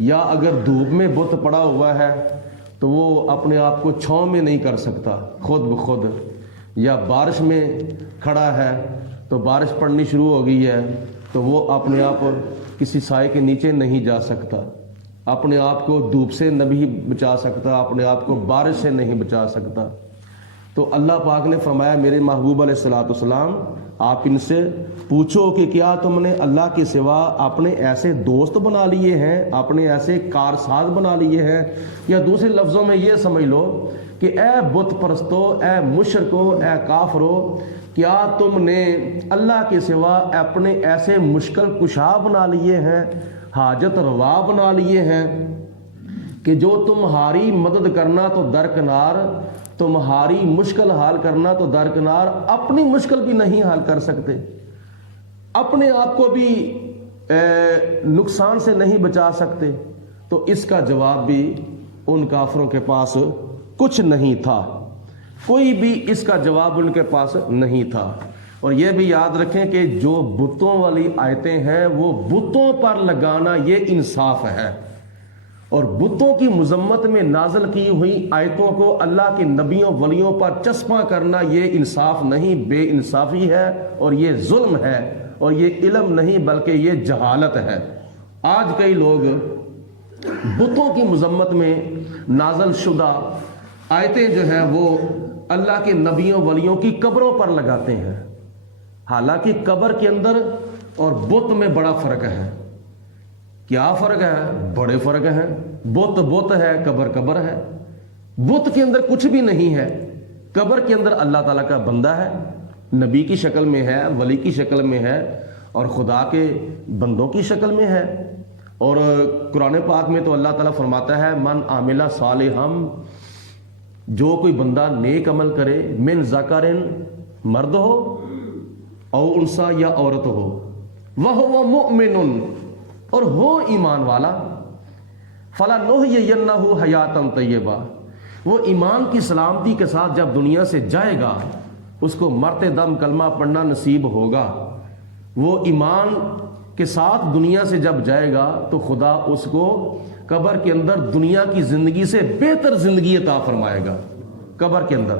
یا اگر دھوپ میں بت پڑا ہوا ہے تو وہ اپنے آپ کو چھاؤں میں نہیں کر سکتا خود بخود، یا بارش میں کھڑا ہے تو بارش پڑنی شروع ہو گئی ہے تو وہ اپنے آپ کسی سائے کے نیچے نہیں جا سکتا، اپنے آپ کو دھوپ سے نہیں بچا سکتا، اپنے آپ کو بارش سے نہیں بچا سکتا۔ تو اللہ پاک نے فرمایا میرے محبوب علیہ الصلوۃ والسلام آپ ان سے پوچھو کہ کیا تم نے اللہ کے سوا اپنے ایسے دوست بنا لیے ہیں، اپنے ایسے کارساز بنا لیے ہیں، یا دوسرے لفظوں میں یہ سمجھ لو کہ اے بت پرستو، اے مشرکو، اے کافرو، کیا تم نے اللہ کے سوا اپنے ایسے مشکل کشا بنا لیے ہیں، حاجت روا بنا لیے ہیں کہ جو تمہاری مدد کرنا تو درکنار، تمہاری مشکل حل کرنا تو درکنار، اپنی مشکل بھی نہیں حل کر سکتے، اپنے آپ کو بھی نقصان سے نہیں بچا سکتے؟ تو اس کا جواب بھی ان کافروں کے پاس کچھ نہیں تھا، کوئی بھی اس کا جواب ان کے پاس نہیں تھا۔ اور یہ بھی یاد رکھیں کہ جو بتوں والی آیتیں ہیں وہ بتوں پر لگانا یہ انصاف ہے، اور بتوں کی مذمت میں نازل کی ہوئی آیتوں کو اللہ کے نبیوں ولیوں پر چسپاں کرنا یہ انصاف نہیں، بے انصافی ہے، اور یہ ظلم ہے، اور یہ علم نہیں بلکہ یہ جہالت ہے۔ آج کئی لوگ بتوں کی مذمت میں نازل شدہ آیتیں جو ہیں وہ اللہ کے نبیوں ولیوں کی قبروں پر لگاتے ہیں، حالانکہ قبر کے اندر اور بت میں بڑا فرق ہے۔ کیا فرق ہے؟ بڑے فرق ہیں۔ بت بت ہے، قبر قبر ہے۔ بت کے اندر کچھ بھی نہیں ہے، قبر کے اندر اللہ تعالیٰ کا بندہ ہے، نبی کی شکل میں ہے، ولی کی شکل میں ہے، اور خدا کے بندوں کی شکل میں ہے۔ اور قرآن پاک میں تو اللہ تعالیٰ فرماتا ہے من عامل صالحا، جو کوئی بندہ نیک عمل کرے، من ذکر، مرد ہو، او انسا، یا عورت ہو، وہو مؤمن، اور ہو ایمان والا، فلنحیینہ حیاتا طیبہ، وہ ایمان کی سلامتی کے ساتھ جب دنیا سے جائے گا اس کو مرتے دم کلمہ پڑھنا نصیب ہوگا۔ وہ ایمان کے ساتھ دنیا سے جب جائے گا تو خدا اس کو قبر کے اندر دنیا کی زندگی سے بہتر زندگی عطا فرمائے گا۔ قبر کے اندر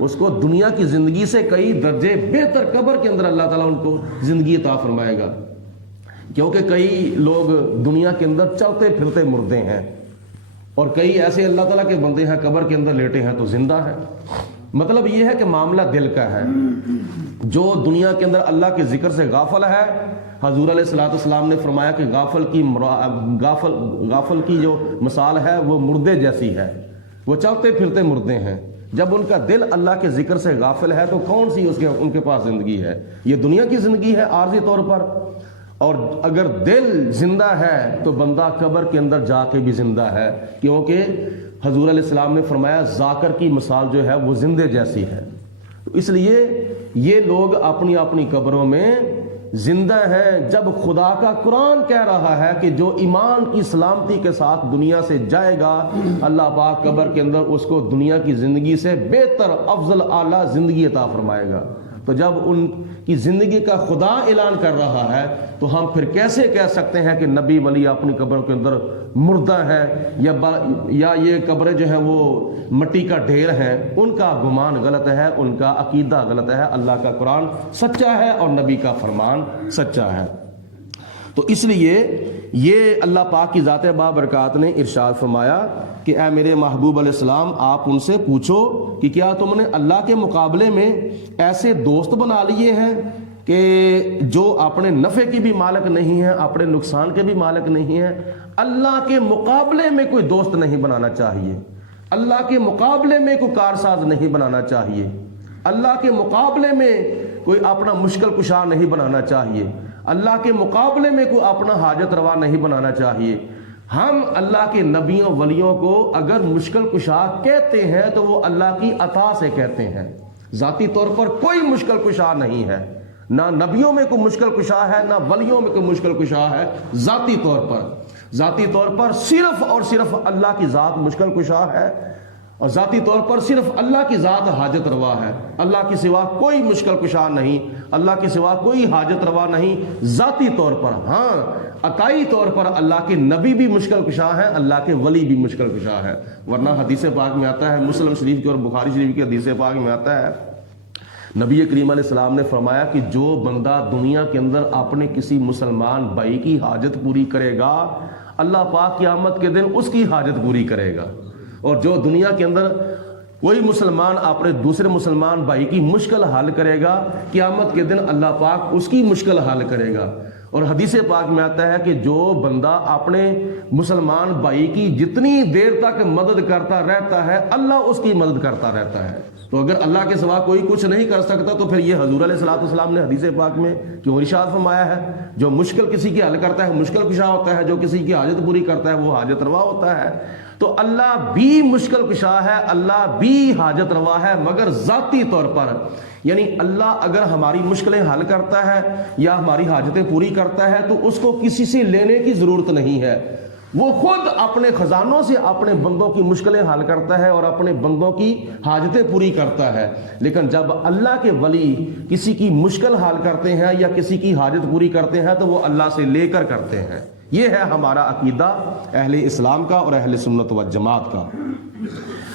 اس کو دنیا کی زندگی سے کئی درجے بہتر قبر کے اندر اللہ تعالیٰ ان کو زندگی عطا فرمائے گا، کیونکہ کئی لوگ دنیا کے اندر چلتے پھرتے مردے ہیں، اور کئی ایسے اللہ تعالیٰ کے بندے ہیں قبر کے اندر لیٹے ہیں تو زندہ ہیں۔ مطلب یہ ہے کہ معاملہ دل کا ہے۔ جو دنیا کے اندر اللہ کے ذکر سے غافل ہے، حضور علیہ الصلوۃ والسلام نے فرمایا کہ غافل کی جو مثال ہے وہ مردے جیسی ہے، وہ چلتے پھرتے مردے ہیں۔ جب ان کا دل اللہ کے ذکر سے غافل ہے تو کون سی ان کے پاس زندگی ہے؟ یہ دنیا کی زندگی ہے عارضی طور پر، اور اگر دل زندہ ہے تو بندہ قبر کے اندر جا کے بھی زندہ ہے، کیونکہ حضور علیہ السلام نے فرمایا ذاکر کی مثال جو ہے وہ زندے جیسی ہے۔ اس لیے یہ لوگ اپنی اپنی قبروں میں زندہ ہیں، جب خدا کا قرآن کہہ رہا ہے کہ جو ایمان کی سلامتی کے ساتھ دنیا سے جائے گا اللہ پاک قبر کے اندر اس کو دنیا کی زندگی سے بہتر افضل اعلیٰ زندگی عطا فرمائے گا۔ تو جب ان کی زندگی کا خدا اعلان کر رہا ہے تو ہم پھر کیسے کہہ سکتے ہیں کہ نبی ولی اپنی قبروں کے اندر مردہ ہیں، یا یہ قبریں جو ہیں وہ مٹی کا ڈھیر ہیں؟ ان کا گمان غلط ہے، ان کا عقیدہ غلط ہے۔ اللہ کا قرآن سچا ہے اور نبی کا فرمان سچا ہے۔ تو اس لیے یہ اللہ پاک کی ذات بابرکات نے ارشاد فرمایا کہ اے میرے محبوب علیہ السلام آپ ان سے پوچھو کہ کیا تم نے اللہ کے مقابلے میں ایسے دوست بنا لیے ہیں کہ جو اپنے نفع کی بھی مالک نہیں ہیں، اپنے نقصان کے بھی مالک نہیں ہیں؟ اللہ کے مقابلے میں کوئی دوست نہیں بنانا چاہیے، اللہ کے مقابلے میں کوئی کارساز نہیں بنانا چاہیے، اللہ کے مقابلے میں کوئی اپنا مشکل کشا نہیں بنانا چاہیے، اللہ کے مقابلے میں کوئی اپنا حاجت روا نہیں بنانا چاہیے۔ ہم اللہ کے نبیوں ولیوں کو اگر مشکل کشا کہتے ہیں تو وہ اللہ کی عطا سے کہتے ہیں، ذاتی طور پر کوئی مشکل کشا نہیں ہے، نہ نبیوں میں کوئی مشکل کشا ہے، نہ ولیوں میں کوئی مشکل کشا ہے۔ ذاتی طور پر صرف اور صرف اللہ کی ذات مشکل کشا ہے، اور ذاتی طور پر صرف اللہ کی ذات حاجت روا ہے، اللہ کے سوا کوئی مشکل کشا نہیں، اللہ کے سوا کوئی حاجت روا نہیں ذاتی طور پر۔ ہاں عقائی طور پر اللہ کے نبی بھی مشکل کشا ہے، اللہ کے ولی بھی مشکل کشا ہے، ورنہ حدیث پاک میں آتا ہے، مسلم شریف کی اور بخاری شریف کی حدیث پاک میں آتا ہے، نبی کریم علیہ السلام نے فرمایا کہ جو بندہ دنیا کے اندر اپنے کسی مسلمان بھائی کی حاجت پوری کرے گا، اللہ پاک قیامت کے دن اس کی حاجت پوری کرے گا، اور جو دنیا کے اندر کوئی مسلمان اپنے دوسرے مسلمان بھائی کی مشکل حل کرے گا، قیامت کے دن اللہ پاک اس کی مشکل حل کرے گا۔ اور حدیث پاک میں آتا ہے کہ جو بندہ اپنے مسلمان بھائی کی جتنی دیر تک مدد کرتا رہتا ہے، اللہ اس کی مدد کرتا رہتا ہے۔ تو اگر اللہ کے سوا کوئی کچھ نہیں کر سکتا تو پھر یہ حضور علیہ السلام نے حدیث پاک میں کیوں ارشاد فرمایا ہے، جو مشکل کسی کی حل کرتا ہے مشکل کشا ہوتا ہے، جو کسی کی حاجت پوری کرتا ہے وہ حاجت روا ہوتا ہے۔ تو اللہ بھی مشکل کشا ہے، اللہ بھی حاجت روا ہے، مگر ذاتی طور پر، یعنی اللہ اگر ہماری مشکلیں حل کرتا ہے یا ہماری حاجتیں پوری کرتا ہے تو اس کو کسی سے لینے کی ضرورت نہیں ہے، وہ خود اپنے خزانوں سے اپنے بندوں کی مشکلیں حل کرتا ہے اور اپنے بندوں کی حاجتیں پوری کرتا ہے۔ لیکن جب اللہ کے ولی کسی کی مشکل حل کرتے ہیں یا کسی کی حاجت پوری کرتے ہیں تو وہ اللہ سے لے کر کرتے ہیں۔ یہ ہے ہمارا عقیدہ اہل اسلام کا اور اہل سنت و جماعت کا۔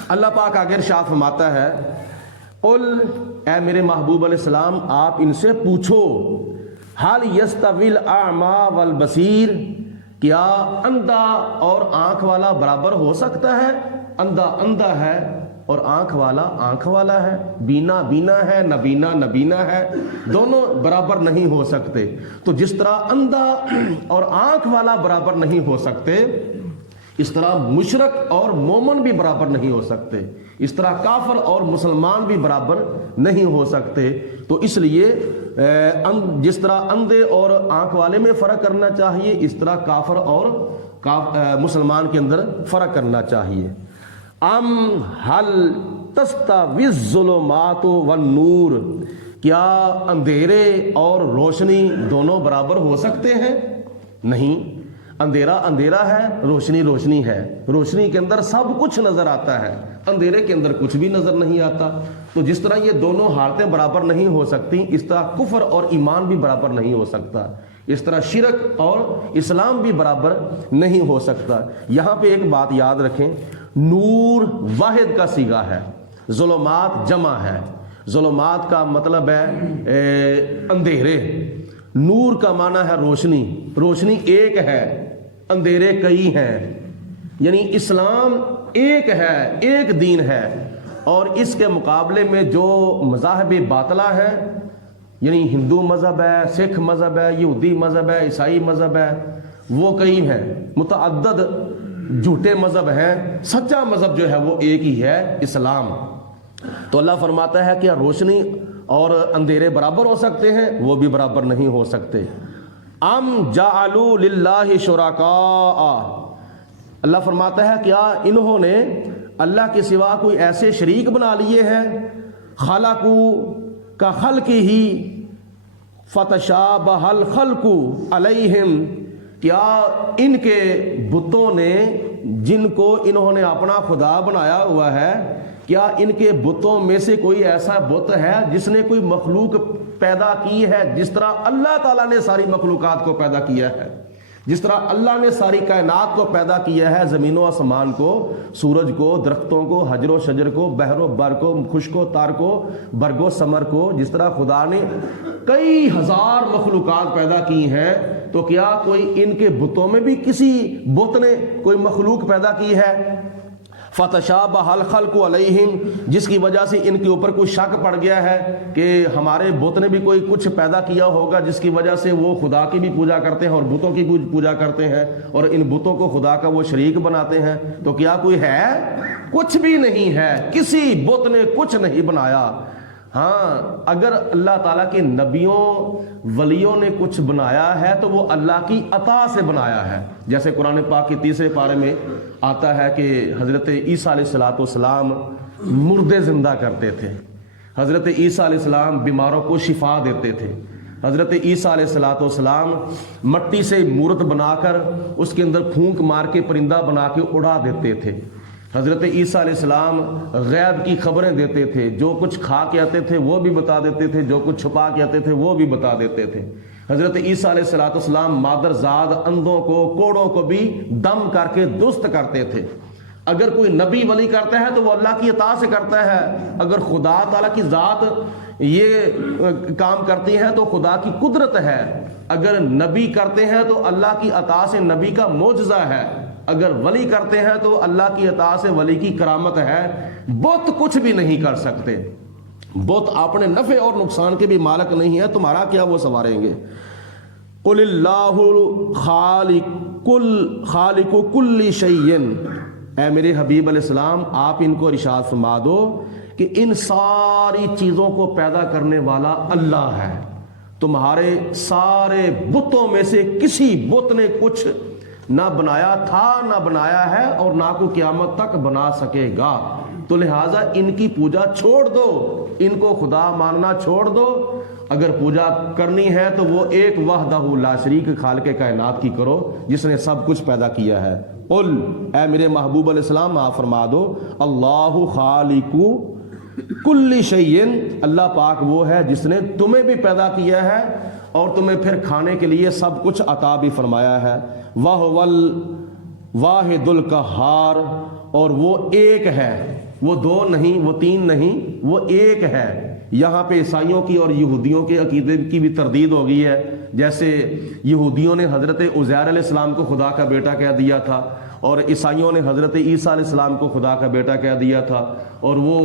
اللہ پاک آگے ارشاد فرماتا ہے، قل اے میرے محبوب علیہ السلام آپ ان سے پوچھو، حل یستوی الاعمی والبصیر، کیا اندھا اور آنکھ والا برابر ہو سکتا ہے؟ اندھا اندھا ہے اور آنکھ والا آنکھ والا ہے، بینا بینا ہے، نبینا نبینا ہے، دونوں برابر نہیں ہو سکتے۔ تو جس طرح اندھا اور آنکھ والا برابر نہیں ہو سکتے، اس طرح مشرک اور مومن بھی برابر نہیں ہو سکتے، اس طرح کافر اور مسلمان بھی برابر نہیں ہو سکتے۔ تو اس لیے جس طرح اندھے اور آنکھ والے میں فرق کرنا چاہیے، اس طرح کافر اور مسلمان کے اندر فرق کرنا چاہیے۔ ام حل تستوی الظلمات والنور، کیا اندھیرے اور روشنی دونوں برابر ہو سکتے ہیں؟ نہیں، اندھیرا اندھیرا ہے، روشنی روشنی ہے، روشنی کے اندر سب کچھ نظر آتا ہے، اندھیرے کے اندر کچھ بھی نظر نہیں آتا۔ تو جس طرح یہ دونوں حالتیں برابر نہیں ہو سکتی، اس طرح کفر اور ایمان بھی برابر نہیں ہو سکتا، اس طرح شرک اور اسلام بھی برابر نہیں ہو سکتا۔ یہاں پہ ایک بات یاد رکھیں، نور واحد کا صیغہ ہے، ظلمات جمع ہے۔ ظلمات کا مطلب ہے اندھیرے، نور کا معنی ہے روشنی، روشنی ایک ہے، اندھیرے کئی ہیں، یعنی اسلام ایک ہے، ایک دین ہے، اور اس کے مقابلے میں جو مذاہب باطلہ ہیں، یعنی ہندو مذہب ہے، سکھ مذہب ہے، یہودی مذہب ہے، عیسائی مذہب ہے، وہ کئی ہیں، متعدد جھوٹے مذہب ہیں، سچا مذہب جو ہے وہ ایک ہی ہے، اسلام۔ تو اللہ فرماتا ہے کہ روشنی اور اندھیرے برابر ہو سکتے ہیں؟ وہ بھی برابر نہیں ہو سکتے۔ ام جعلوا للہ شرکاء، اللہ فرماتا ہے کیا انہوں نے اللہ کے سوا کوئی ایسے شریک بنا لیے ہیں، خلقوا کا خلق ہی فتشابہ الخلق علیہم، کیا ان کے بتوں نے جن کو انہوں نے اپنا خدا بنایا ہوا ہے، کیا ان کے بتوں میں سے کوئی ایسا بت ہے جس نے کوئی مخلوق پیدا کی ہے جس طرح اللہ تعالیٰ نے ساری مخلوقات کو پیدا کیا ہے، جس طرح اللہ نے ساری کائنات کو پیدا کیا ہے، زمین و آسمان کو، سورج کو، درختوں کو، حجر و شجر کو، بحر و بر کو، خشک و تار کو، برگ و ثمر کو، جس طرح خدا نے کئی ہزار مخلوقات پیدا کی ہیں، تو کیا کوئی ان کے بتوں میں بھی کسی بت نے کوئی مخلوق پیدا کی ہے؟ فتشابہ الخلق علیہم، جس کی وجہ سے ان کے اوپر کوئی شک پڑ گیا ہے کہ ہمارے بت نے بھی کوئی کچھ پیدا کیا ہوگا جس کی وجہ سے وہ خدا کی بھی پوجا کرتے ہیں اور بتوں کی پوجا کرتے ہیں اور ان بتوں کو خدا کا وہ شریک بناتے ہیں۔ تو کیا کوئی ہے؟ کچھ بھی نہیں ہے، کسی بت نے کچھ نہیں بنایا۔ ہاں اگر اللہ تعالیٰ کے نبیوں ولیوں نے کچھ بنایا ہے تو وہ اللہ کی عطا سے بنایا ہے، جیسے قرآن پاک کے 3 پارے میں آتا ہے کہ حضرت عیسیٰ علیہ السلام مردے زندہ کرتے تھے، حضرت عیسیٰ علیہ السلام بیماروں کو شفا دیتے تھے، حضرت عیسیٰ علیہ السلام مٹی سے مورت بنا کر اس کے اندر پھونک مار کے پرندہ بنا کے اڑا دیتے تھے، حضرت عیسیٰ علیہ السلام غیب کی خبریں دیتے تھے، جو کچھ کھا کے آتے تھے وہ بھی بتا دیتے تھے، جو کچھ چھپا کے آتے تھے وہ بھی بتا دیتے تھے۔ حضرت عیسیٰ علیہ السلام مادر زاد اندھوں کو، کوڑوں کو بھی دم کر کے درست کرتے تھے۔ اگر کوئی نبی ولی کرتا ہے تو وہ اللہ کی عطا سے کرتا ہے، اگر خدا تعالیٰ کی ذات یہ کام کرتی ہے تو خدا کی قدرت ہے، اگر نبی کرتے ہیں تو اللہ کی عطا سے نبی کا معجزہ ہے، اگر ولی کرتے ہیں تو اللہ کی عطا سے ولی کی کرامت ہے۔ بت کچھ بھی نہیں کر سکتے، بت اپنے نفع اور نقصان کے بھی مالک نہیں ہے، تمہارا کیا وہ سنواریں گے۔ قل اللہ خالق کل شیء، اے میرے حبیب علیہ السلام آپ ان کو ارشاد فرما دو کہ ان ساری چیزوں کو پیدا کرنے والا اللہ ہے، تمہارے سارے بتوں میں سے کسی بت نے کچھ نہ بنایا تھا، نہ بنایا ہے، اور نہ کو قیامت تک بنا سکے گا، تو لہٰذا ان کی پوجا چھوڑ دو، ان کو خدا ماننا چھوڑ دو۔ اگر پوجا کرنی ہے تو وہ ایک وحدہ لا شریک خالق کائنات کی کرو جس نے سب کچھ پیدا کیا ہے۔ قل، اے میرے محبوب علیہ السلام آپ فرما دو، اللہ خالق کل شیء، اللہ پاک وہ ہے جس نے تمہیں بھی پیدا کیا ہے اور تمہیں پھر کھانے کے لیے سب کچھ عطا بھی فرمایا ہے۔ وَهُوَ الْوَاحِدُ الْقَهَّارُ، اور وہ ایک ہے، وہ دو نہیں، وہ تین نہیں، وہ ایک ہے۔ یہاں پہ عیسائیوں کی اور یہودیوں کے عقیدے کی بھی تردید ہو گئی ہے، جیسے یہودیوں نے حضرت عزیر علیہ السلام کو خدا کا بیٹا کہہ دیا تھا، اور عیسائیوں نے حضرت عیسیٰ علیہ السلام کو خدا کا بیٹا کہہ دیا تھا، اور وہ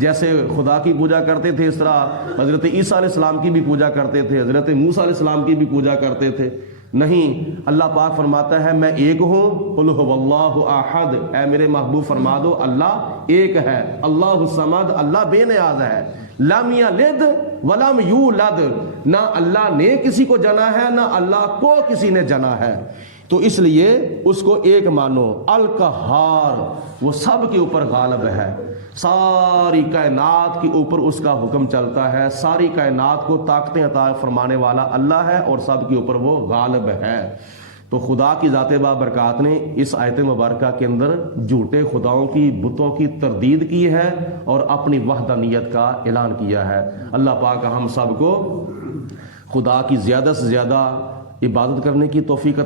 جیسے خدا کی پوجا کرتے تھے اس طرح حضرت عیسیٰ علیہ السلام کی بھی پوجا کرتے تھے، حضرت موسیٰ علیہ السلام کی بھی پوجا کرتے تھے۔ نہیں، اللہ پاک فرماتا ہے میں ایک ہوں، قل هو اللہ احد، اے میرے محبوب فرما دو اللہ ایک ہے، اللہ الصمد، اللہ بے نیاز ہے، لم یلد ولم یولد، نہ اللہ نے کسی کو جنا ہے نہ اللہ کو کسی نے جنا ہے، تو اس لیے اس کو ایک مانو۔ القہار، وہ سب کے اوپر غالب ہے، ساری کائنات کے اوپر اس کا حکم چلتا ہے، ساری کائنات کو طاقتیں عطا فرمانے والا اللہ ہے اور سب کے اوپر وہ غالب ہے۔ تو خدا کی ذات بابرکات نے اس آیت مبارکہ کے اندر جھوٹے خداؤں کی، بتوں کی تردید کی ہے اور اپنی وحدانیت کا اعلان کیا ہے۔ اللہ پاک ہم سب کو خدا کی زیادہ سے زیادہ عبادت کرنے کی توفیق عطا